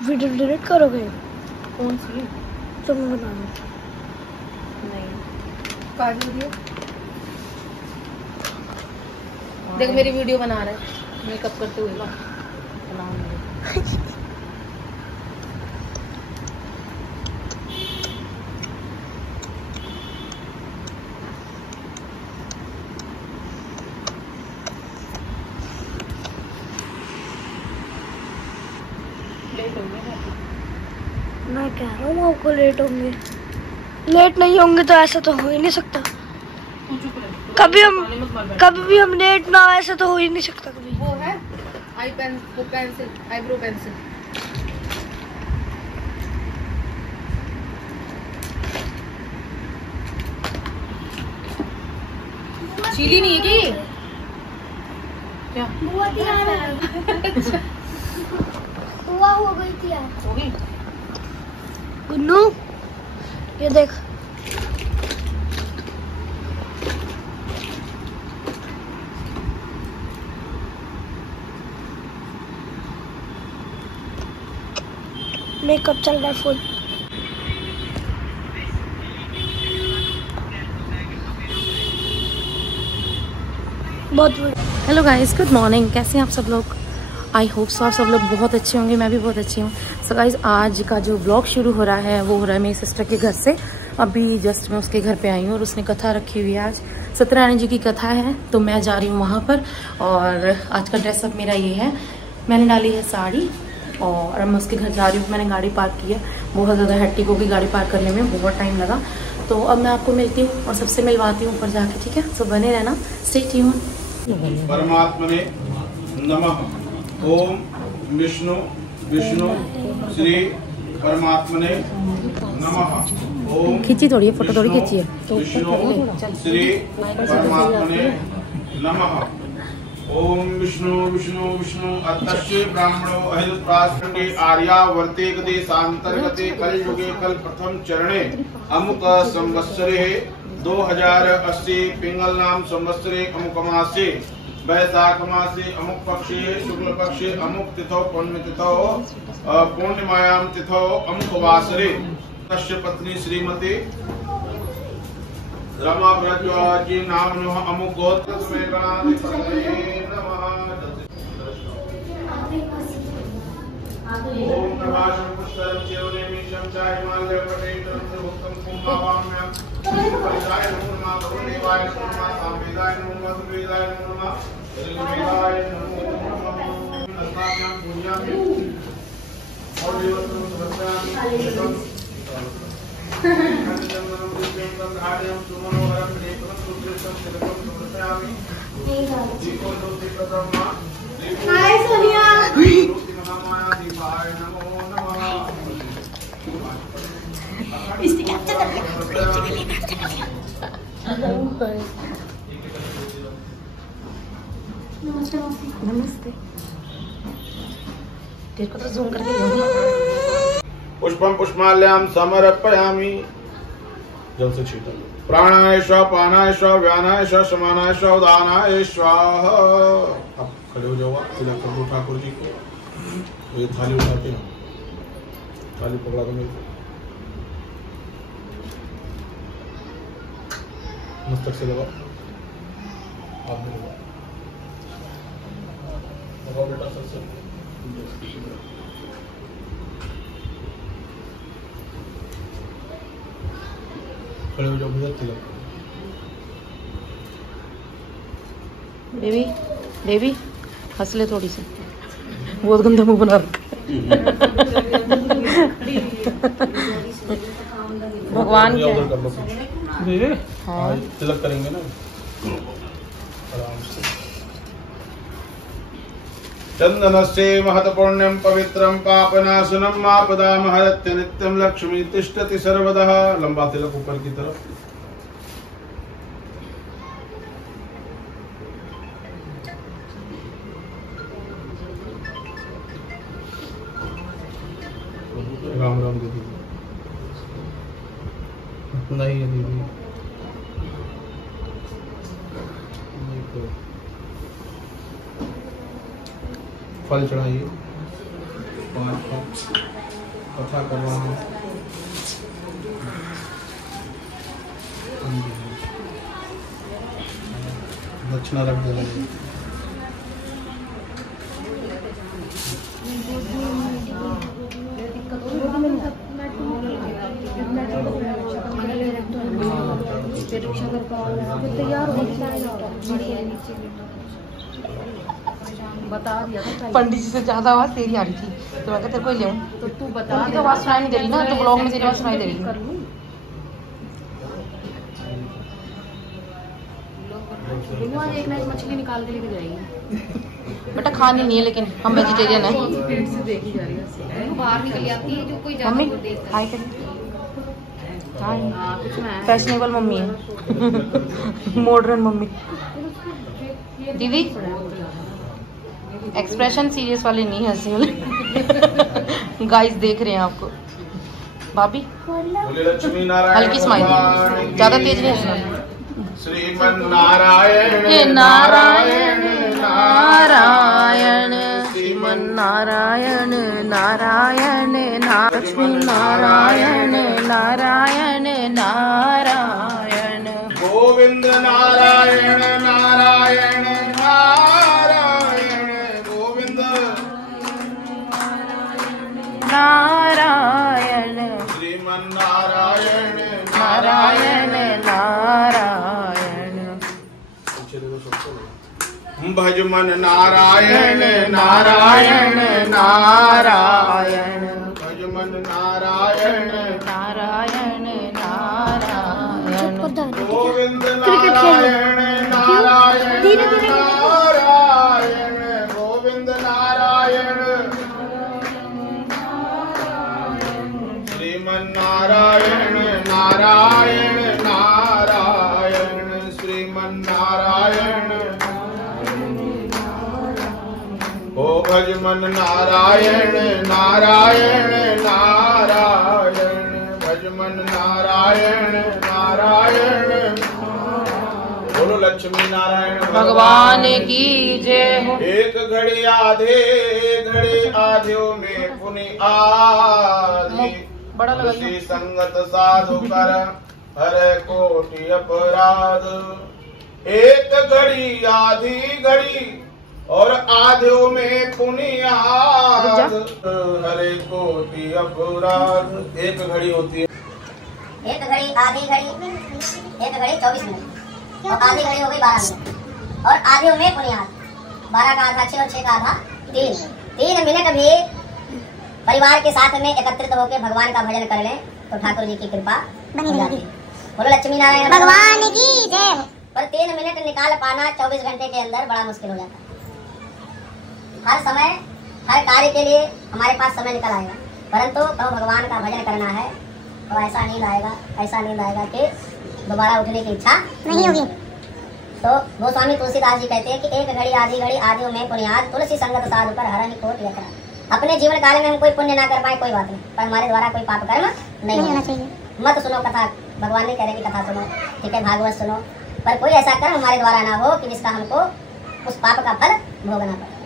Video delete करोगे? कौन सी? तुम बनाना। नहीं काजल दियो। देख मेरी वीडियो बना रहा है मेकअप करते हुए। मैं कह रहा हूँ आपको लेट होंगे। लेट नहीं होंगे तो ऐसा तो हो ही नहीं सकता। कभी भी हम लेट ना, ऐसा तो हो ही नहीं सकता कभी। वो है आई पेन, वो पेंसिल, आईब्रो पेंसिल। चीली नहीं है कि क्या? हुआ हो गई थी यार। हो गई। गुन्नू ये देख। मेकअप चल रहा है फुल। बहुत। Hello guys, good morning. कैसे हैं आप सब लोग? आई होप सो आप सब लोग बहुत अच्छे होंगे। मैं भी बहुत अच्छी हूँ। सो गाइस, आज का जो ब्लॉग शुरू हो रहा है वो हो रहा है मेरी सिस्टर के घर से। अभी जस्ट मैं उसके घर पे आई हूँ और उसने कथा रखी हुई है। आज सत्यनारायण जी की कथा है तो मैं जा रही हूँ वहाँ पर। और आज का ड्रेसअप मेरा ये है। मैंने डाली है साड़ी और मैं उसके घर जा रही हूँ। मैंने गाड़ी पार्क की है। बहुत ज़्यादा हेक्टिक होगी गाड़ी पार्क करने में, बहुत टाइम लगा। तो अब मैं आपको मिलती हूँ और सबसे मिलवाती हूँ ऊपर जाके, ठीक है? सो बने रहना, स्टे ट्यून। परमात्मने नमः। ओम विष्णु विष्णु श्री परमात्मने नमः। ओम खींची थोड़ी है, फोटो थोड़ी खींची है। विष्णु श्री परमात्मने नमः। ओम विष्णु विष्णु विष्णु अतश्च ब्राह्मणो अहिलप्रास्कंडे आर्यावर्ते देशांतर्गते कलयुगे कल प्रथम चरणे अमुक संवत्सरे 2080 पिंगल नाम संवत्सरे अमुक मासे वैशाख मासे अमुक पक्षे शुक्ल पक्षे अमुक तिथौ पुण्यतिथौ पूर्णिमायां तिथौ अमुक वासरे तस्य पत्नी श्रीमती रमा ब्रजवाजी नाम अमुक गोत्र में गणाधिपतये नमः। ओम प्रभाषं पुष्करं चेवनेमिषं चाहिमाल्यपटेतं सुभक्तं कुम्भावाम्यं परिजाय नमो नमः वरुणदेवाय नमो नमः सामवेदाय नमो नमः सुवेदाय नमो नमः ऋग्वेदाय नमो नमः अस्माभ्यां पूज्यामि और देवतां समर्पयामि। हाय सोनिया। नमस्ते। तेरे को तो जूम करके पुष्पं पुष्माल्यां समर्पयामि। जल से छीटा। प्राणाय स्व पानाय स्व व्यानाय स्व समानाय स्व उदानाय स्वाहा। अब खड़े हो जाओ, तिलक कर दो ठाकुर जी को। ये थाली उठाते हैं, थाली पकड़ा दो मेरे को। मस्तक से लगाओ, आप भी लगाओ। लगाओ बेटा सर से। खड़े हो जाओ भैया, तिलक। बेबी बेबी हंस ले थोड़ी सी, बहुत गंदा मुंह बना रखा भगवान क्या है? हाँ तिलक करेंगे ना आराम से। चंदनस्य महत पुण्यं पवित्रं पापनाशनं मापदामहरत्य नित्यं लक्ष्मी तिष्ठति सर्वदा। लंबा तिलक ऊपर की तरफ। राम राम दीदी। नहीं है दीदी, फल चढ़ाइए 5 को कथा कर रहा हूँ। दक्षिणा रख देना। पंडित जी से ज्यादा आवाज तेरी आ रही थी तो मैं तेरे को ले आऊं। तो तू बता, तो आवाज सुनाई नहीं दे रही ना, तो ब्लॉग में तेरी आवाज सुनाई दे रही है। एक नाइट मछली निकाल के लेके जाएगी। बेटा खानी नहीं है लेकिन हम वेजिटेरियन है। पेट से देखी जा रही है, बाहर निकल आती है जो कोई मम्मी हाय कर। हाय फैशनेबल मम्मी है। Modern mummy. दीदी एक्सप्रेशन सीरियस वाले नहीं, हंसी वाले। गाइस देख रहे हैं आपको। भाभी हल्की स्माइल, ज्यादा तेज नहीं हंसना। श्रीमन्नारायण नारायण नारायण श्रीमन्नारायण नारायण लक्ष्मी नारायण नारायण नारायण गोविंद नारायण नारायण नारायण गोविंद नारायण श्रीमन्नारायण नारायण नारायण भजमन नारायण नारायण नारायण भजमन नारायण नारायण नारायण गोविंद नारायण नारायण नारायण गोविंद नारायण श्रीमन्नारायण नारायण नारायण श्रीमन्नारायण ओ भजमन नारायण नारायण नारायण भजमन नारायण नारायण बोलो लक्ष्मी नारायण भगवान की जय हो। एक घड़ी आधे में पुनि आधि बड़ा लगा तुलसी संगत साधु कर हरे कोटि अपराध। एक घड़ी आधी घड़ी और आधे में पुनियाद हरे कोटि अपराध। एक घड़ी होती है, एक घड़ी आधी घड़ी, एक घड़ी 24 मिनट और आधी घड़ी हो गई 12 मिनट और आधे में पुनियाद। 12 का आधा 6 और 6 का आधा 3 मिनट भी परिवार के साथ में एकत्रित होकर भगवान का भजन कर लें तो ठाकुर जी की कृपा बनी रहेगी। बोलो लक्ष्मी नारायण भगवान की जय। पर 3 मिनट निकाल पाना 24 घंटे के अंदर बड़ा मुश्किल हो जाता है। हर समय हर कार्य के लिए हमारे पास समय निकल आएगा, परंतु कहो भगवान का भजन करना है तो ऐसा नींद आएगा कि दोबारा उठने की इच्छा नहीं होगी। तो गोस्वामी तुलसीदास जी कहते हैं कि एक घड़ी आधी में पुनियाद तुलसी संगत साधु पर हर ही कोट यत्न। अपने जीवन काल में हम कोई पुण्य ना कर पाए कोई बात नहीं, पर हमारे द्वारा कोई पाप कर्म नहीं होना चाहिए। मत सुनो कथा, भगवान ने कह रहे कि कथा सुनो, ठीक है, भागवत सुनो, पर कोई ऐसा कर्म हमारे द्वारा ना हो कि जिसका हमको उस पाप का फल भोगना पड़े।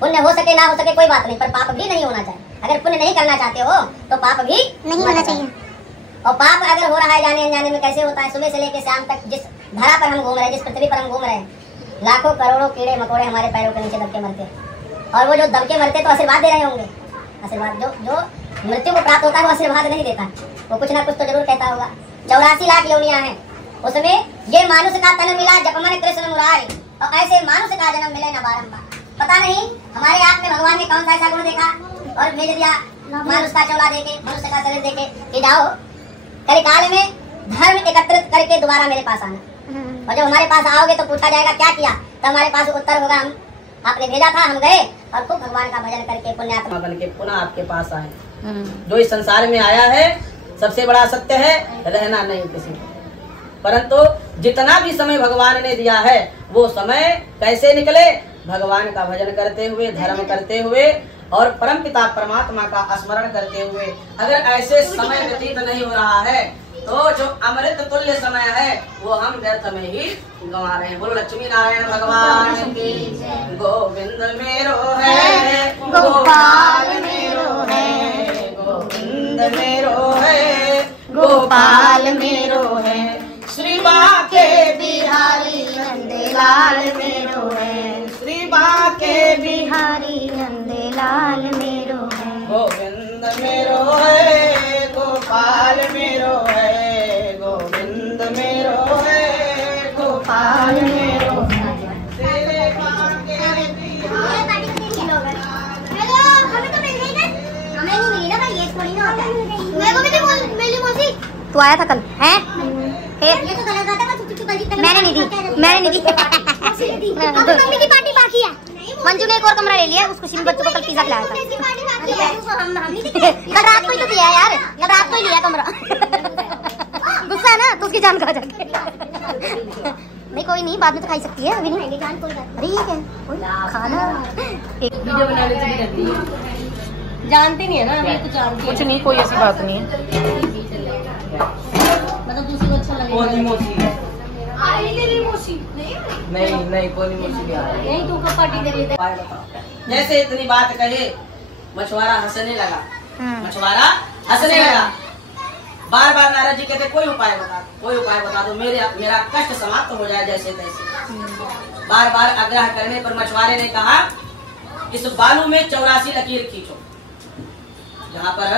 पुण्य हो सके ना हो सके कोई बात नहीं, पर पाप भी नहीं होना चाहिए। अगर पुण्य नहीं करना चाहते हो तो पाप भी नहीं होना चाहिए। और पाप अगर हो रहा है जाने अनजाने में, कैसे होता है? सुबह से लेकर शाम तक जिस धरा पर हम घूम रहे हैं, जिस पृथ्वी पर हम घूम रहे हैं, लाखों करोड़ों कीड़े मकोड़े हमारे पैरों के नीचे दबके मरते हैं। और वो जो दबके मरते तो आशीर्वाद दे रहे होंगे। आशीर्वाद जो मृत्यु को प्राप्त होता है वो आशीर्वाद नहीं देता, वो कुछ ना कुछ तो जरूर कहता होगा। 84 लाख योनियां हैं, उसमें ये मानुष का तन मिला जपमन कृष्ण मुरारी, और ऐसे मानुष का जन्म मिले न बारंबार। पता नहीं हमारे आप में भगवान ने कौन सा ऐसा गुण देखा और भेज दिया मानुष का चौला देके, मनुष्य का शरीर देके कि जाओ कलिकाल में धर्म एकत्रित करके दोबारा मेरे पास आना। और जब हमारे पास आओगे तो पूछा जाएगा क्या किया, तो हमारे पास उत्तर होगा हम आपने भेजा था, हम गए और खूब भगवान का भजन करके पुण्यात्मा बन के पुनः आपके पास आए। जो इस संसार में आया है सबसे बड़ा सत्य है रहना नहीं किसी को, परंतु जितना भी समय भगवान ने दिया है वो समय कैसे निकले? भगवान का भजन करते हुए, धर्म करते हुए और परमपिता परमात्मा का स्मरण करते हुए। अगर ऐसे समय व्यतीत नहीं हो रहा है तो जो अमृत तुल्य समय है वो हम व्यर्थ में ही गंवा रहे हैं। बोलो लक्ष्मी नारायण भगवान की। गोविंद मेरो है गोपाल मेरो मेरो है, गोपाल मेरो है। श्री बाके बिहारी नंदलाल मेरो है, श्री बाके बिहारी नंदलाल मेरो है। गोविंद मेरो है, गोपाल मेरो है, गोविंद मेरो है, गोपाल मेरो है। तेरे बाके बिहारी। हेलो, हमें तो मिल गई ना? हमें नहीं मिली ना भाई, ये थोड़ी ना होता है। मेरे को भी तो मिली मौसी। तू आया था कल हैं? ये तो गलत बात है, मैंने नहीं दी, मैंने नहीं दी। अब मम्मी की पार्टी बाकी है। मंजू ने एक और कमरा ले लिया, उसको सिम बच्चों को कल पिज्जा खिलाया था। कल रात को ही तो दिया यार, कल रात को ही लिया कमरा। गुस्सा है ना तो उसकी जान खा जाके। नहीं कोई नहीं, बाद में तो खाई सकती है, अभी नहीं जान कोई बात। अरे ये क्या खाना वीडियो बनाने से भी डरती है, जानते नहीं है ना अभी तो जानती कुछ नहीं, कोई ऐसी बात नहीं है। मतलब दूसरे को अच्छा लगेगा। पोली मौसी है। नहीं नहीं पोली मौसी भी आ रही है। नहीं तू कब पार्टी कर लेते? जैसे इतनी बात कहे, मछुआरा हंसने लगा, मछुआरा हंसने लगा। बार बार नारद जी कहते कोई उपाय बता, कोई उपाय बता दो, मेरा कष्ट समाप्त हो जाए जैसे तैसे। बार बार आग्रह करने पर मछुआरे ने कहा, इस बालू में 84 लकीर खींचो। जहाँ पर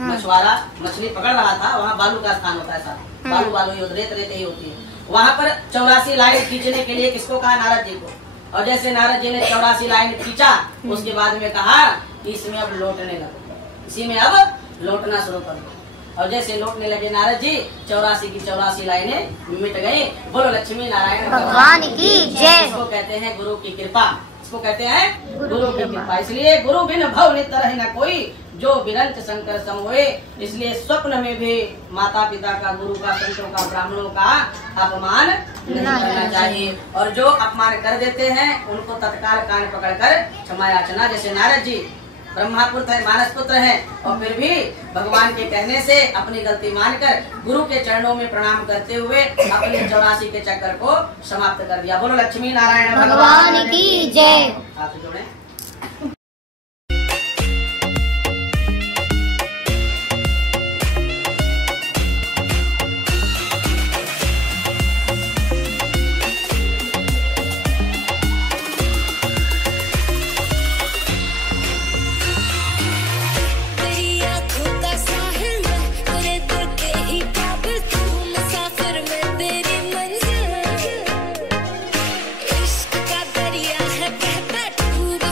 मछुआरा मछली पकड़ रहा था वहाँ बालू का स्थान होता है, बालू बालू ही रेत रेत ही होती है। वहाँ पर 84 लाइन खींचने के लिए किसको कहा? नारद जी को। और जैसे नारद जी ने 84 लाइन खींचा, उसके बाद में कहा इसमें अब लौटने लगो, इसी में अब लौटना शुरू करो। और जैसे लौटने लगे नारद जी, 84 की 84 लाइनें मिट गई। बोलो लक्ष्मी नारायण भगवान की जय। इसको कहते हैं गुरु की कृपा, इसको कहते हैं गुरु की कृपा। इसलिए गुरु बिन भव नित रहे न कोई, जो बिरंत शंकर सम होए। इसलिए स्वप्न में भी माता पिता का, गुरु का, संतों का, ब्राह्मणों का अपमान नहीं करना चाहिए। और जो अपमान कर देते हैं उनको तत्काल कान पकड़कर क्षमा याचना। जैसे नारद जी ब्रह्मापुत्र है, मानस पुत्र है, और फिर भी भगवान के कहने से अपनी गलती मानकर गुरु के चरणों में प्रणाम करते हुए अपने 84 के चक्कर को समाप्त कर दिया। बोलो लक्ष्मी नारायण भगवान की जय। हाथ जोड़े। इश्क का दरिया है बहता डूब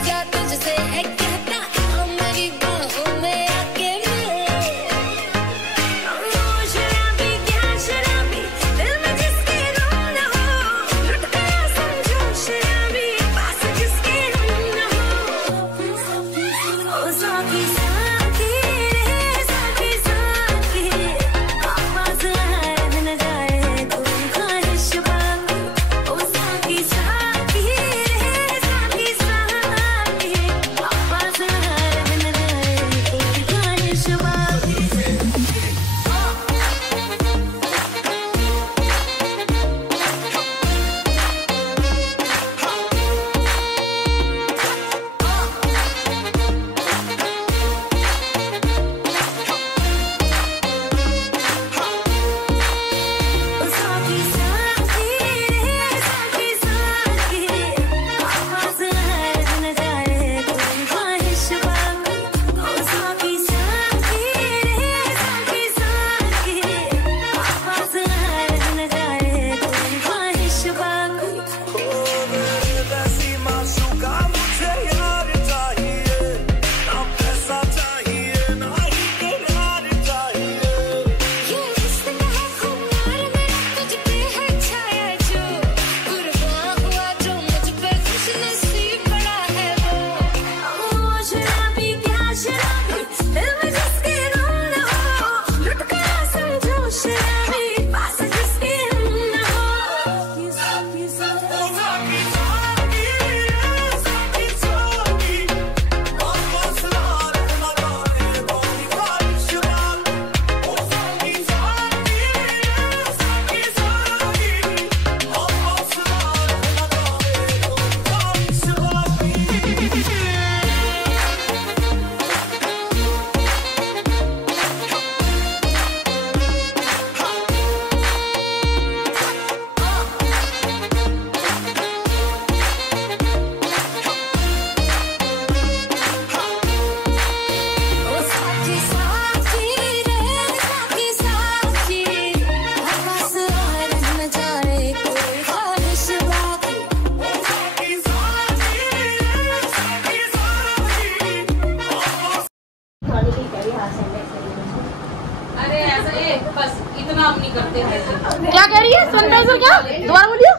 ना, दोबारा बोलियो,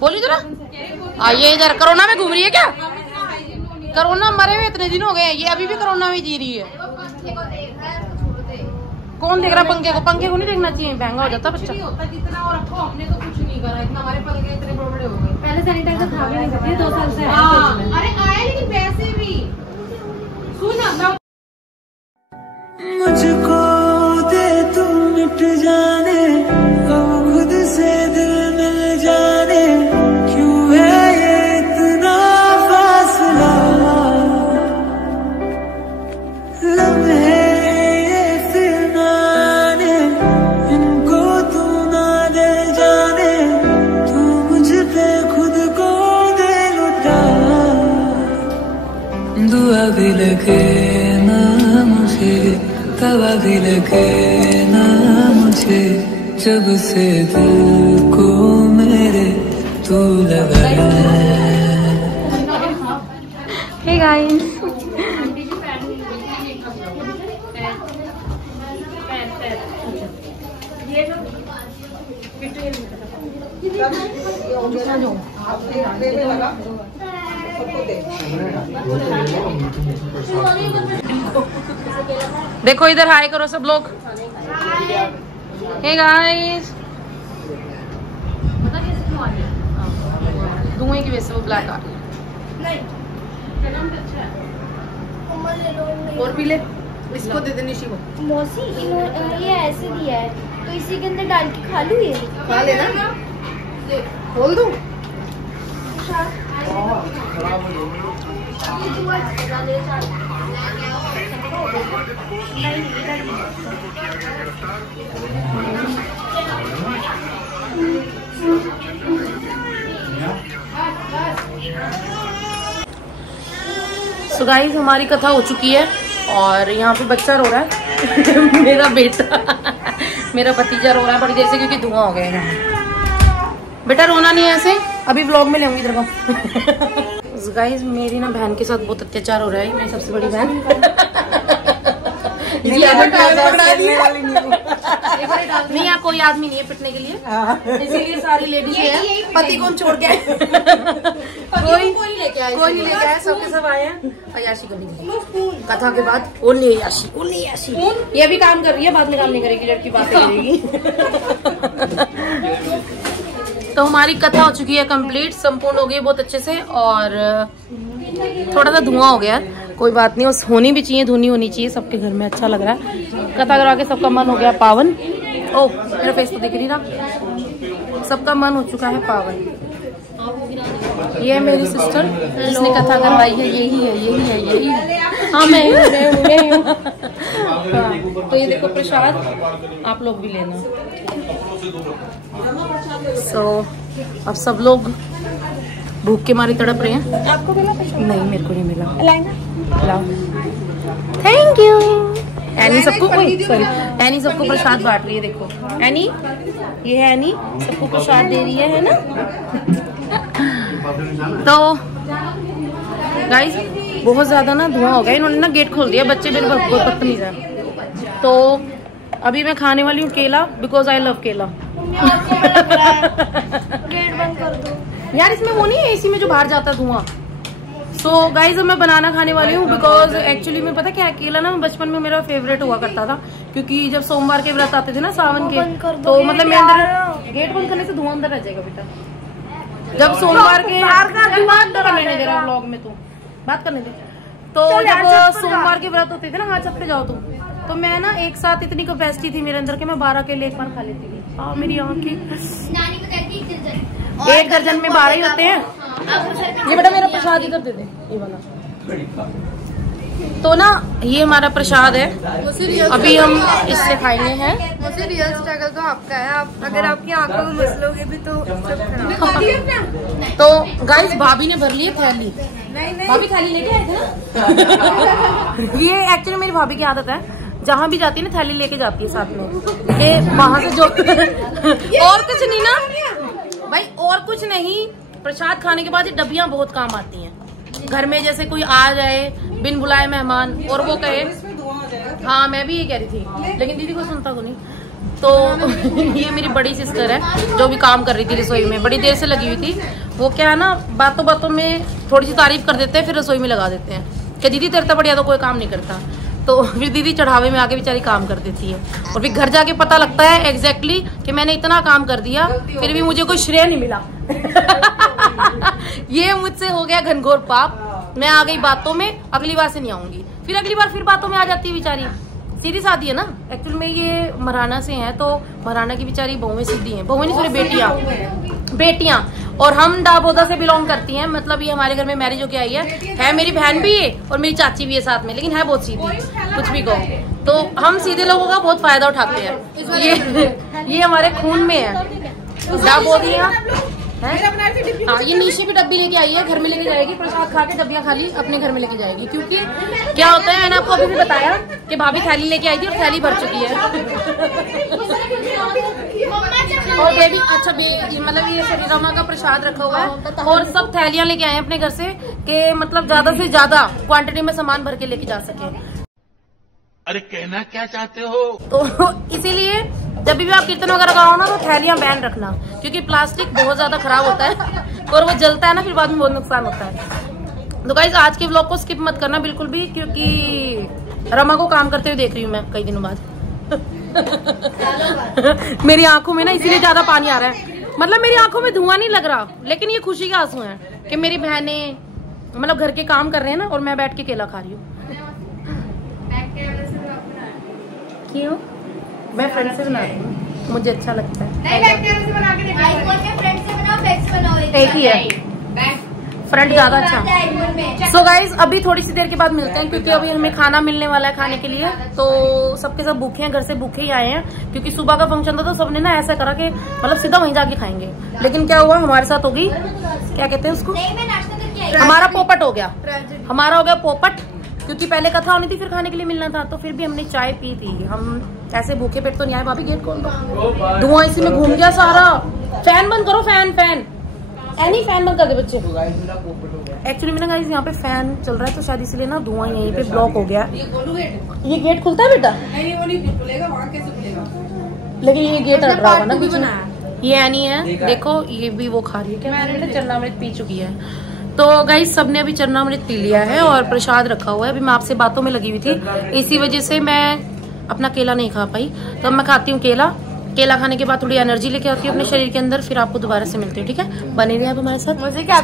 बोलिए जरा। ये इधर कोरोना में घूम रही है क्या? कोरोना मरे हुए इतने दिन हो गए, ये अभी भी कोरोना में जी रही है। कौन देख रहा पंखे को? पंखे को नहीं देखना चाहिए, महंगा हो जाता बच्चा। जितना और रखो, हमने तो कुछ नहीं करा, इतना हमारे पंखे इतने बड़े हो गए। पहले सैनिटाइजर था भी नहीं सकती, 2 साल से अरे आए लेकिन पैसे भी सुन मुझको दे तू मिट जाने, अब खुद से दिल मिल जाने, क्यों है ये इतना फासला, लम्हे ये फिर ना आने, इनको तू ना दे जाने, तू मुझ पे खुद को दे लुटा, दुआ भी लगे ना मुझे, तवा भी लगे ना मुझे, जब से दिल को मेरे तू लगा है। हे गाइस, देखो इधर हाय करो सब लोग। हे गाइस, धुएं की वजह से वो ब्लैक आ रही है। और पी ले, इसको दे दे निशी को। मौसी ये ऐसे दिया है तो इसी के अंदर डाल के खा लूँ। ये खा लेना, खोल दूं। सो गाइस, हमारी कथा हो चुकी है और यहाँ पे बच्चा रो रहा है मेरा बेटा मेरा भतीजा रो रहा है बड़ी देर से क्योंकि धुआं हो गया है। बेटा रोना नहीं है ऐसे, अभी व्लॉग में लेंगी तेरे को। गाइस, मेरी ना बहन के साथ बहुत अत्याचार हो रहा है, मेरी सबसे बड़ी बहन। नहीं, यहाँ कोई आदमी नहीं है पिटने के लिए, इसीलिए सारी लेडीज है। पति कौन छोड़ के कोई नहीं लेके आया, सबके सब आए हैं अयाशी करने के लिए। कथा के बाद ओनली अयाशी ये भी काम कर रही है, बाद में काम नहीं करेगी, लड़की बात करेगी। तो हमारी कथा हो चुकी है कंप्लीट, संपूर्ण हो गई बहुत अच्छे से। और थोड़ा सा धुआं हो गया, कोई बात नहीं, होनी भी चाहिए, धुनी होनी चाहिए, सबके घर में अच्छा लग रहा है। कथा करवा के सबका मन हो गया पावन। ओ मेरा फेस तो दिख नहीं रहा, सबका मन हो चुका है पावन। ये है मेरी सिस्टर जिसने कथा करवाई है, यही है। हाँ मैं हूँ। हाँ, तो ये देखो प्रसाद, आप लोग भी लेना। अब सब लोग भूख के मारे तड़प रहे हैं। आपको मिला? नहीं, मेरे को नहीं मिला। Thank you. एनी सबको एनी सबको प्रसाद बांट रही है, देखो एनी, ये है एनी, सबको प्रसाद दे रही है ना। तो गाइस, बहुत ज्यादा ना धुआं हो गया, इन्होंने ना गेट खोल दिया, बच्चे मेरे बहुत बदतमीज हैं। तो अभी मैं खाने वाली हूँ केला, बिकॉज आई लव केला। गेट बंद कर दो यार, इसमें वो नहीं है इसी में जो बाहर जाता धुआं। सो गाइज, मैं बनाना खाने वाली हूँ, बिकॉज एक्चुअली में पता क्या, केला ना बचपन में मेरा फेवरेट हुआ करता था, क्योंकि जब सोमवार के व्रत आते थे ना सावन के, तो मतलब मैं अंदर गेट बंद करने से धुआं अंदर रह जाएगा बेटा। जब सोमवार के बात करने दे रहा व्लॉग में, तो बात करने दे। तो जब सोमवार के व्रत होते थे ना, हाथ छप पे जाओ तो मैं ना एक साथ इतनी कैपेसिटी थी मेरे अंदर के मैं 12 केले एक बार खा लेती थी। मेरी आँखें, 1 दर्जन में 12 ही होते हैं। ये बेटा मेरा प्रसाद इधर दे दे, ये वाला। तो ना ये हमारा प्रसाद है, अभी हम इससे खाएंगे हैं। मुझे रियल स्ट्रगल तो आपका है, आप अगर आपकी आंखों में मसलोगे भी तो तो गाइस, भाभी ने भर ली थैली। भाभी थैली लेके आए थे ना। ये एक्चुअली मेरी भाभी की आदत है, जहाँ भी जाती है ना थैली लेके जाती है साथ में। ये वहां से जो और कुछ नहीं ना भाई, और कुछ नहीं, प्रसाद खाने के बाद ये डब्बियां बहुत काम आती हैं घर में। जैसे कोई आ जाए बिन बुलाए मेहमान और वो कहे, हाँ मैं भी ये कह रही थी, लेकिन दीदी को सुनता को नहीं। तो ये मेरी बड़ी सिस्टर है जो भी काम कर रही थी रसोई में, बड़ी देर से लगी हुई थी। वो क्या है ना, बातों बातों में थोड़ी सी तारीफ कर देते हैं, फिर रसोई में लगा देते हैं कि दीदी तेरे तो बढ़िया तो कोई काम नहीं करता। तो फिर दीदी चढ़ावे में आके बेचारी काम कर देती है, और फिर घर जाके पता लगता है एग्जैक्टली कि मैंने इतना काम कर दिया फिर भी मुझे कोई श्रेय नहीं मिला। ये मुझसे हो गया घनघोर पाप। मैं आ गई बातों में, अगली बार से नहीं आऊंगी। फिर अगली बार फिर बातों में आ जाती है बेचारी। सीधी सादी है ना। एक्चुअल में ये महाराणा से हैं, तो महाराणा की बेचारी बहुएं सीधी हैं, बहुएं नहीं सॉरी बेटियां। और हम डाबोदा से बिलोंग करती हैं, मतलब ये हमारे घर में मैरिज होके आई है मेरी बहन भी है और मेरी चाची भी है साथ में, लेकिन है बहुत सीधी, कुछ भी कहो। तो हम सीधे लोगों का बहुत फायदा उठाते हैं, ये हमारे खून में है। डाबोदिया हाँ, ये नीचे भी डब्बी लेके आई है, घर में लेके जाएगी, प्रसाद खा के डब्बियां खाली अपने घर में लेके जाएगी। क्योंकि क्या होता है, मैंने आपको अभी भी बताया कि भाभी थैली लेके आई थी और थैली भर चुकी है। और बेबी अच्छा मतलब ये श्री रमा का प्रसाद रखा हुआ है और सब थैलियां लेके आए हैं अपने घर से, कि मतलब ज्यादा से ज्यादा क्वांटिटी में सामान भर के लेके जा सके। अरे कहना क्या चाहते हो? तो इसीलिए जब भी आप कीर्तन वगैरह कराओ ना, तो थैलियां बैन रखना, क्योंकि प्लास्टिक बहुत ज्यादा खराब होता है और वो जलता है ना, फिर बाद में बहुत नुकसान होता है। तो गाइस आज के व्लॉग को स्किप मत करना बिल्कुल भी, क्योंकि रमा को काम करते हुए देख रही हूँ मैं कई दिनों बाद। मेरी आंखों में ना इसीलिए ज्यादा पानी आ रहा है, मतलब मेरी आंखों में धुआं नहीं लग रहा, लेकिन ये खुशी के आंसू हैं कि मेरी बहनें मतलब घर के काम कर रहे हैं ना, और मैं बैठ के केला खा रही हूँ। क्यों? मैं फ्रेंड से बना रही हूँ, मुझे अच्छा लगता है। एक ही है, फ्रंट ज्यादा अच्छा। सो गाइज अभी थोड़ी सी देर के बाद मिलते हैं, क्योंकि अभी हमें खाना मिलने वाला है खाने के लिए। तो सबके सब भूखे हैं, घर से भूखे ही आए हैं, क्योंकि सुबह का फंक्शन था तो सबने ना ऐसा करा कि मतलब सीधा वहीं जाके खाएंगे। लेकिन क्या हुआ, हमारे साथ होगी, क्या कहते हैं उसको, हमारा पोपट हो गया, हमारा हो गया पोपट। क्योंकि पहले कथा होनी थी, फिर खाने के लिए मिलना था, तो फिर भी हमने चाय पी थी। हम ऐसे भूखे पेट तो नहीं आए। भाभी गेट खोल दो, धुआं इसी में घूम गया सारा। फैन बंद करो, फैन एनी फैन बंद कर दे बच्चे। एक्चुअली में ना गाइस यहाँ पे फैन चल रहा है, तो शायद इसलिए ना धुआं यहीं पे ब्लॉक हो गया। ये गेट खुलता है बेटा? लेकिन ये गेट अड़ रहा होगा ना बीच में। ये एनी है, देखो ये भी वो खा रही है, क्या मैंने चरणामृत पी चुकी है। तो गाइस सबने अभी चरणामृत पी लिया है और प्रसाद रखा हुआ है। अभी मैं आपसे बातों में लगी हुई थी, इसी वजह से मैं अपना केला नहीं खा पाई। तो अब मैं खाती हूँ केला खाने के बाद थोड़ी एनर्जी लेके आती हूँ अपने शरीर के अंदर, फिर आपको दोबारा से मिलती हूँ। ठीक है, बने रहिए आप हमारे साथ। मुझे क्या